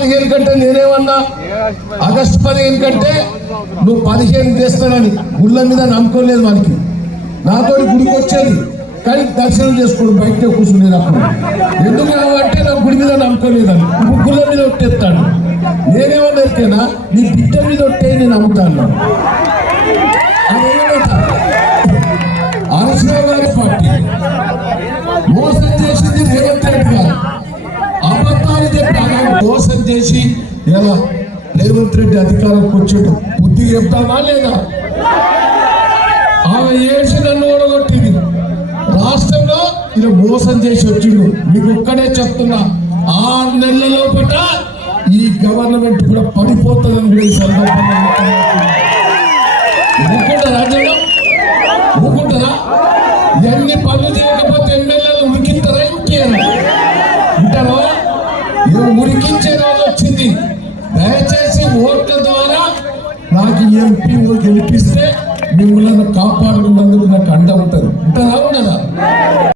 పదిహేను కంటే నేనేమన్నా? ఆగస్టు పదిహేను కంటే నువ్వు పదిహేను చేస్తానని గుళ్ళ మీద నమ్ముకోలేదు మనకి నాతో గుడికి వచ్చేది. కానీ దర్శనం చేసుకోడు బయట కూర్చునేది అప్పుడు. ఎందుకు అంటే నా గుడి మీద నమ్ముకోలేదు అని ఇప్పుడు గుళ్ళ మీద ఒట్టేస్తాడు. నేనేమన్నా ఎత్తేనా నీ బిడ్డ మీద ఒట్టే నేను నమ్ముతాను. మోసం చేసి ఎలా రేవంత్ రెడ్డి అధికారంకి వచ్చాడు బుద్ధి చెప్తామా లేదా? ఆమె ఏసి నన్ను ఓడగొట్టింది. రాష్ట్రంలో ఇలా మోసం చేసి వచ్చిండు. మీకు ఒక్కడే చెప్తున్నా ఆరు నెలల లోపల ఈ గవర్నమెంట్ కూడా పడిపోతుందని కూడా ఈ సందర్భంగా ఊరుకుంటారా ఊరుకుంటారా ఎన్ని పనులు చేయకపోతే ఎమ్మెల్యేలు వచ్చే వచ్చింది. దయచేసి ఓట్ల ద్వారా నాకు ఎంపీ గెలిపిస్తే మిమ్మల్ని కాపాడుకున్నందుకు నాకు అండ ఉంటుంది. ఉంటుందా ఉండదా?